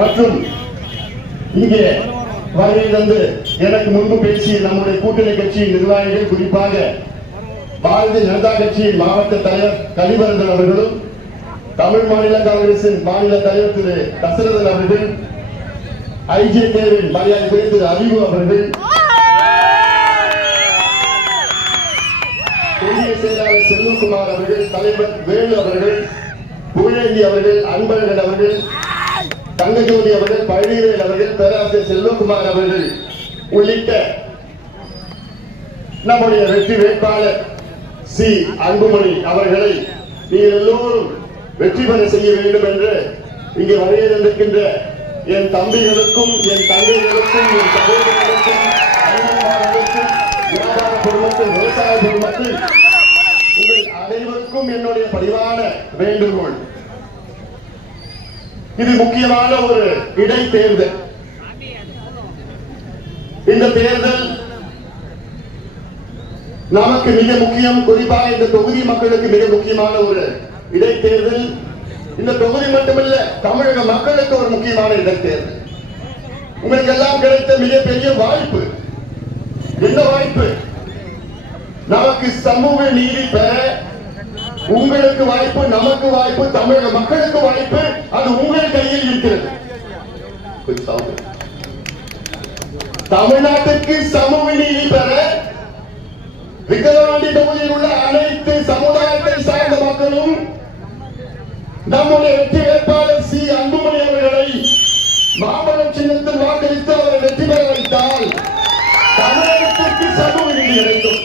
மற்றும் இங்கே வருகை தந்து எனக்கு முன்பு பேசிய நம்முடைய கூட்டணி கட்சியின் நிர்வாகிகள், குறிப்பாக பாரதிய ஜனதா கட்சியின் மாவட்ட தலைவர் கலிவரதன் அவர்களும், தமிழ் மாநில காங்கிரசின் மாநில தலைவர் திரு தசரதன் அவர்கள், ஐஜேகேவின் மரியாதை திரு அறிவு அவர்கள், பெரிய செயலாளர் செல்வகுமார் அவர்கள், தலைவர் வேலு அவர்கள், புகழேந்தி அவர்கள், அன்பழகன் அவர்கள், தங்கஜோதி அவர்கள், பழனிவேல் அவர்கள், பேராசிரியர் செல்வகுமார் அவர்கள் உள்ளிட்ட நம்முடைய வெற்றி வேட்பாளர் சி அன்புமணி அவர்களை நீங்கள் எல்லோரும் வெற்றி பெற செய்ய வேண்டும் என்று இங்கே வருகை தந்திருக்கின்ற என் தம்பிகளுக்கும், என் தங்கைகளுக்கும், என் சகோதரர்களுக்கும், வியாபார குடும்பத்தில், விவசாய குடும்பத்தில் உங்கள் அனைவருக்கும் என்னுடைய பணிவான வேண்டுகோள். இது முக்கியமான ஒரு இடைத்தேர்தல். இந்த தேர்தல் நமக்கு மிக முக்கியம். குறிப்பாக இந்த தொகுதி மக்களுக்கு மிக முக்கியமான ஒரு இடைத்தேர்தல். இந்த தொகுதி மட்டுமல்ல, தமிழக மக்களுக்கு ஒரு முக்கியமான இடைத்தேர்தல். உங்களுக்கு எல்லாம் கிடைத்த மிகப்பெரிய வாய்ப்பு. இந்த வாய்ப்பு நமக்கு சமூக நீதி பெற உங்களுக்கு வாய்ப்பு, நமக்கு வாய்ப்பு, தமிழக மக்களுக்கு வாய்ப்பு. அது உங்கள் கையில் இருக்கிறது. தமிழ்நாட்டுக்கு சமூக நீதி பெற விக்கிரவாண்டி தொகுதியில் உள்ள